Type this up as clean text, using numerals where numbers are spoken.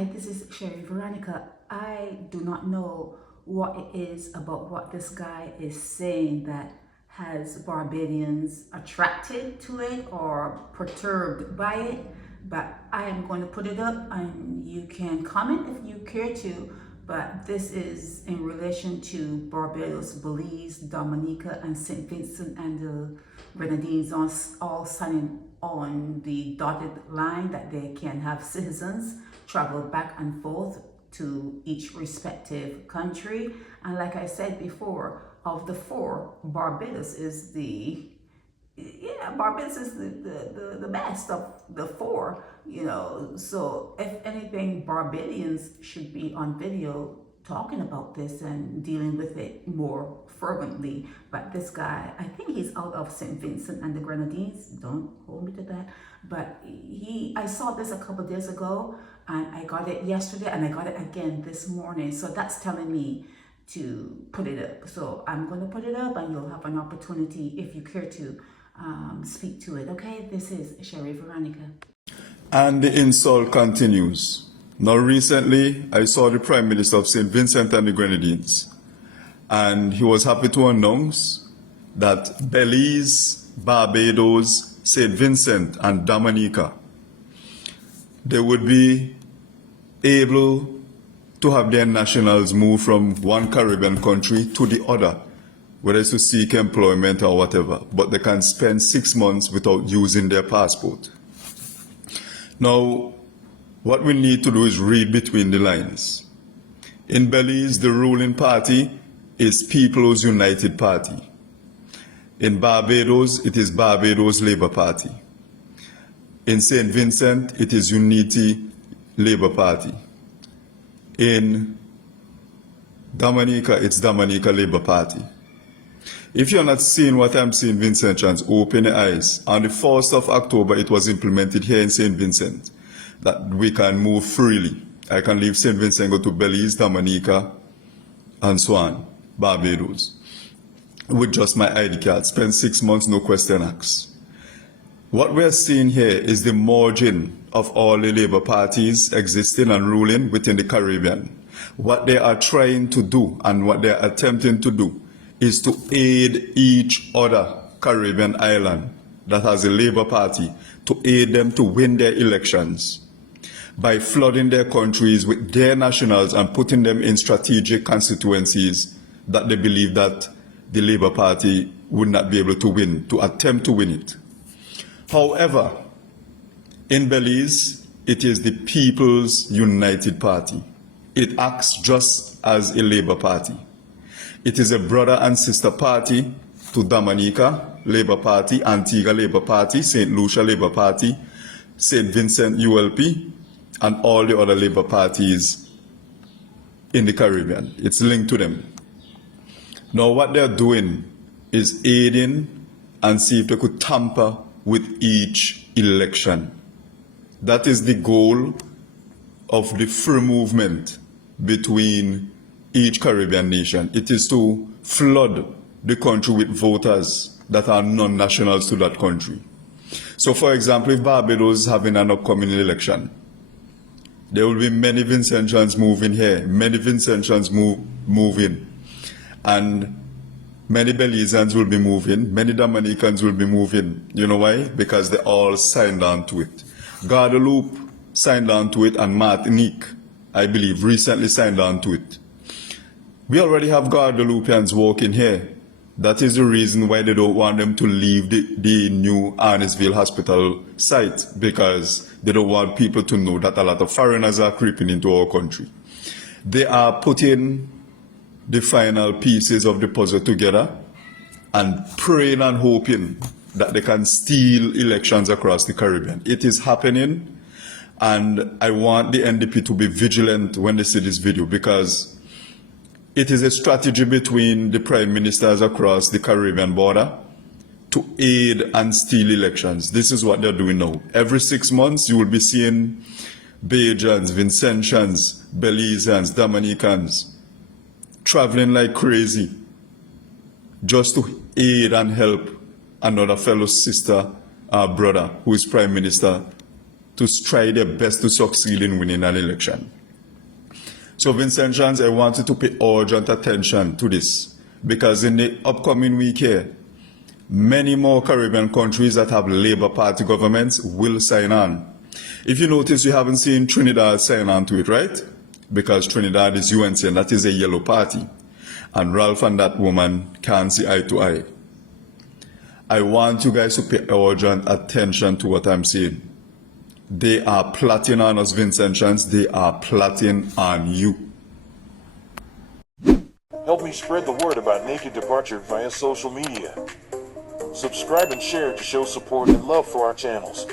Hi, this is Sherry Veronica. I do not know what it is about what this guy is saying that has Barbadians attracted to it or perturbed by it, but I am going to put it up and you can comment if you care to. But this is in relation to Barbados, Belize, Dominica, and St. Vincent and the Grenadines all signing on the dotted line that they can have citizens travel back and forth to each respective country. And like I said before, of the four, Barbados is the best of the four, so if anything, Barbadians should be on video talking about this and dealing with it more fervently. But this guy, I think he's out of St. Vincent and the Grenadines, don't hold me to that, but I saw this a couple days ago and I got it yesterday and I got it again this morning, so that's telling me to put it up. So I'm going to put it up and you'll have an opportunity if you care to speak to it. Okay, this is Sherry Veronica. And the insult continues. Now recently, I saw the Prime Minister of St. Vincent and the Grenadines, and he was happy to announce that Belize, Barbados, St. Vincent and Dominica, they would be able to have their nationals move from one Caribbean country to the other, whether it's to seek employment or whatever, but they can spend 6 months without using their passport. Now, what we need to do is read between the lines. In Belize, the ruling party is People's United Party. In Barbados, it is Barbados Labour Party. In St. Vincent, it is Unity Labour Party. In Dominica, it's Dominica Labour Party. If you're not seeing what I'm seeing, Vincentians, open your eyes. On the 1st of October, it was implemented here in St. Vincent that we can move freely. I can leave St. Vincent, go to Belize, Dominica, and so on, Barbados, with just my ID card. Spend 6 months, no question asked. What we're seeing here is the merging of all the Labour parties existing and ruling within the Caribbean. What they are trying to do and what they're attempting to do is to aid each other Caribbean island that has a Labour Party, to aid them to win their elections by flooding their countries with their nationals and putting them in strategic constituencies that they believe that the Labour Party would not be able to win, to attempt to win it. However, in Belize, it is the People's United Party. It acts just as a Labour Party. It is a brother and sister party to Dominica Labour Party, Antigua Labour Party, St. Lucia Labour Party, St. Vincent ULP, and all the other Labour parties in the Caribbean. It's linked to them. Now what they're doing is aiding and see if they could tamper with each election. That is the goal of the free movement between each Caribbean nation. It is to flood the country with voters that are non-nationals to that country. So for example, if Barbados is having an upcoming election, there will be many Vincentians moving here, many Vincentians moving, and many Belizeans will be moving, many Dominicans will be moving. You know why? Because they all signed on to it. Guadeloupe signed on to it, and Martinique, I believe, recently signed on to it. We already have Guadeloupeans working here. That is the reason why they don't want them to leave the new Arnesville hospital site, because they don't want people to know that a lot of foreigners are creeping into our country. They are putting the final pieces of the puzzle together and praying and hoping that they can steal elections across the Caribbean. It is happening, and I want the NDP to be vigilant when they see this video, because it is a strategy between the prime ministers across the Caribbean border to aid and steal elections. This is what they're doing now. Every 6 months, you will be seeing Bajans, Vincentians, Belizeans, Dominicans traveling like crazy just to aid and help another fellow sister, brother, who is prime minister to try their best to succeed in winning an election. So Vincentians, I want you to pay urgent attention to this, because in the upcoming week here, many more Caribbean countries that have Labour Party governments will sign on. If you notice, you haven't seen Trinidad sign on to it, right? Because Trinidad is UNC and that is a yellow party. And Ralph and that woman can't see eye to eye. I want you guys to pay urgent attention to what I'm saying. They are plotting on us, Vincentians. They are plotting on you. Help me spread the word about Naked Departure via social media. Subscribe and share to show support and love for our channels.